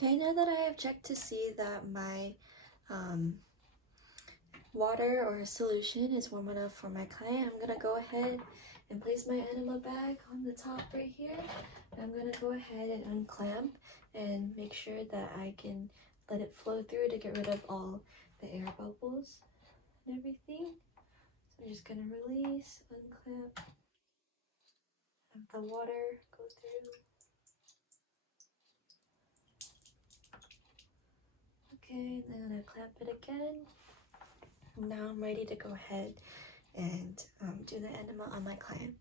Okay, now that I have checked to see that my water or solution is warm enough for my client, I'm gonna go ahead and place my enema bag on the top right here. I'm gonna go ahead and unclamp and make sure that I can let it flow through to get rid of all the air bubbles and everything. So I'm just gonna release, unclamp, have the water go through. Okay, then I'm gonna clamp it again. Now I'm ready to go ahead and do the enema on my client.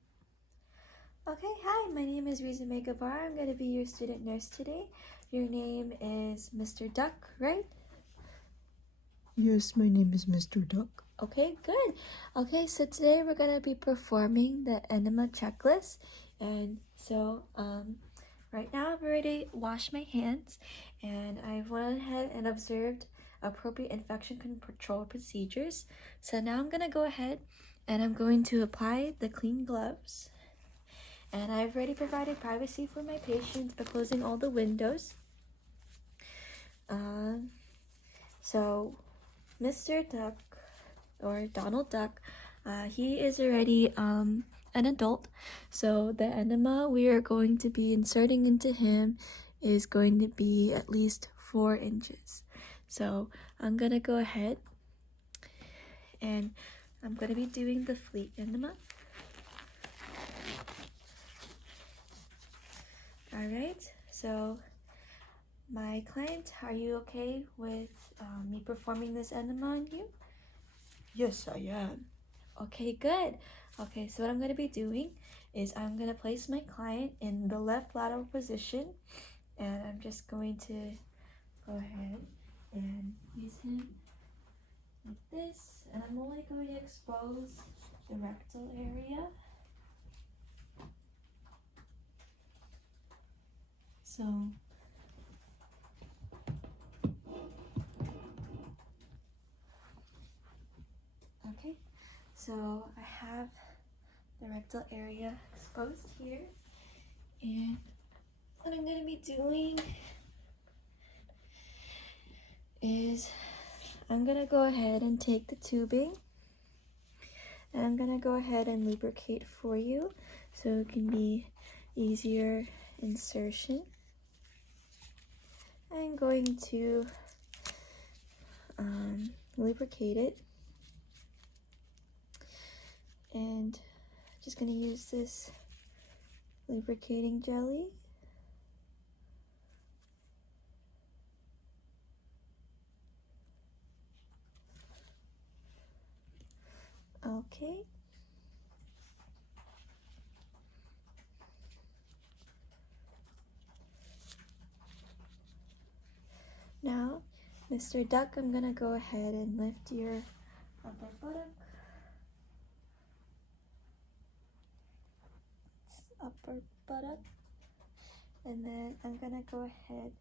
Okay, hi, my name is Rizame Gavar. I'm going to be your student nurse today. Your name is Mr. Duck, right? Yes, my name is Mr. Duck. Okay, good. Okay, so today we're going to be performing the enema checklist. And so right now I've already washed my hands and I've went ahead and observed appropriate infection control procedures. So now I'm going to go ahead and I'm going to apply the clean gloves. And I've already provided privacy for my patients by closing all the windows. So Mr. Duck, or Donald Duck, he is already an adult. So the enema we are going to be inserting into him is going to be at least 4 inches. So I'm going to go ahead and I'm going to be doing the fleet enema. Alright, so my client, are you okay with me performing this enema on you? Yes, I am. Okay, good. Okay, so what I'm going to be doing is I'm going to place my client in the left lateral position, and I'm just going to go ahead and use him like this, and I'm only going to expose the rectal area. So okay, so I have the rectal area exposed here, and what I'm going to be doing is I'm going to go ahead and take the tubing and I'm going to go ahead and lubricate for you so it can be easier insertion. I'm going to lubricate it, and just going to use this lubricating jelly. Okay. Now, Mr. Duck, I'm going to go ahead and lift your upper buttock. Upper buttock. And then I'm going to go ahead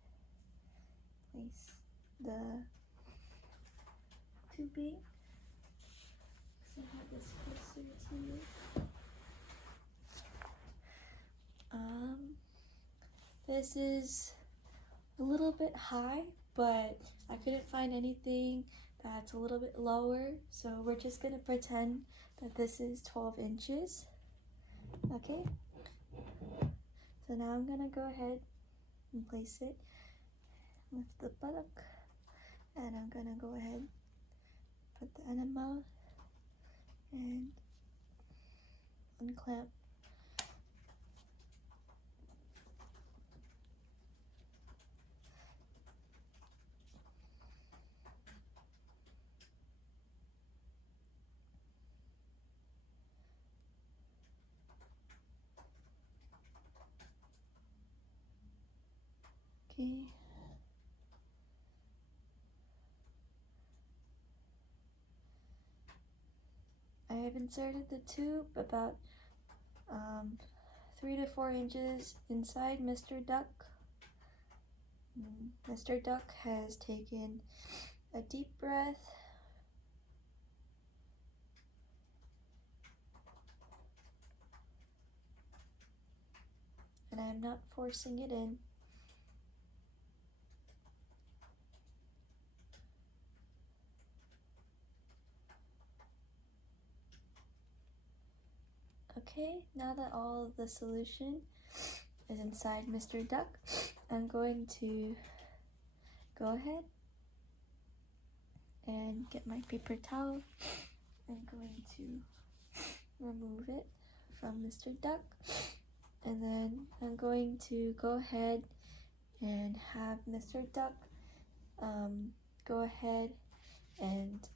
place the tubing. So I have this closer to you. This is a little bit high, but I couldn't find anything that's a little bit lower, so we're just gonna pretend that this is 12 inches. Okay, so now I'm gonna go ahead and place it with the buttock, and I'm gonna go ahead put the enema and unclamp. Okay. I have inserted the tube about 3 to 4 inches inside Mr. Duck. Mr. Duck has taken a deep breath. And I'm not forcing it in. Okay, now that all of the solution is inside Mr. Duck, I'm going to go ahead and get my paper towel. I'm going to remove it from Mr. Duck, and then I'm going to go ahead and have Mr. Duck go ahead and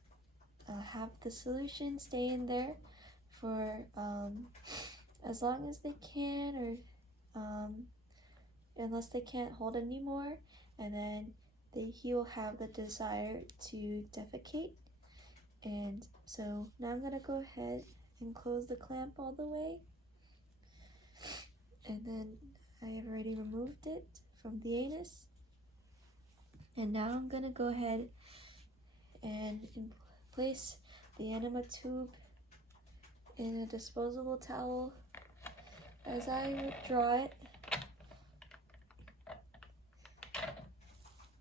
have the solution stay in there for as long as they can, or unless they can't hold anymore, and then he will have the desire to defecate. And so now I'm gonna go ahead and close the clamp all the way, and then I have already removed it from the anus. And now I'm gonna go ahead and place the enema tube in a disposable towel as I withdraw it.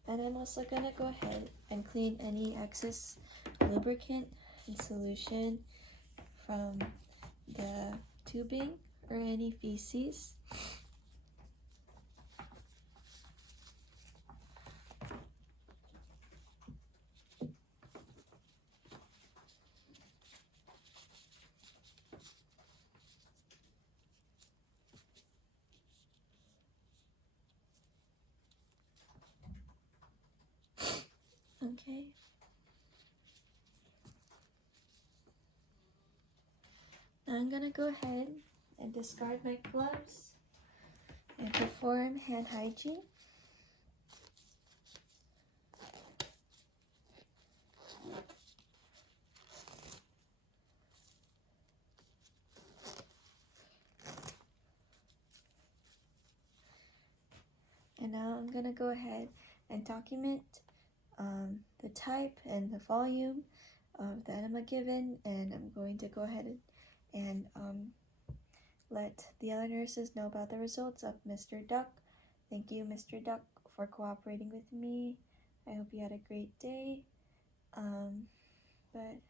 And I'm also gonna go ahead and clean any excess lubricant and solution from the tubing or any feces. Okay. Now I'm gonna go ahead and discard my gloves and perform hand hygiene. And now I'm gonna go ahead and document the type and the volume of the enema given, and I'm going to go ahead and let the other nurses know about the results of Mr. Duck. Thank you, Mr. Duck, for cooperating with me. I hope you had a great day. But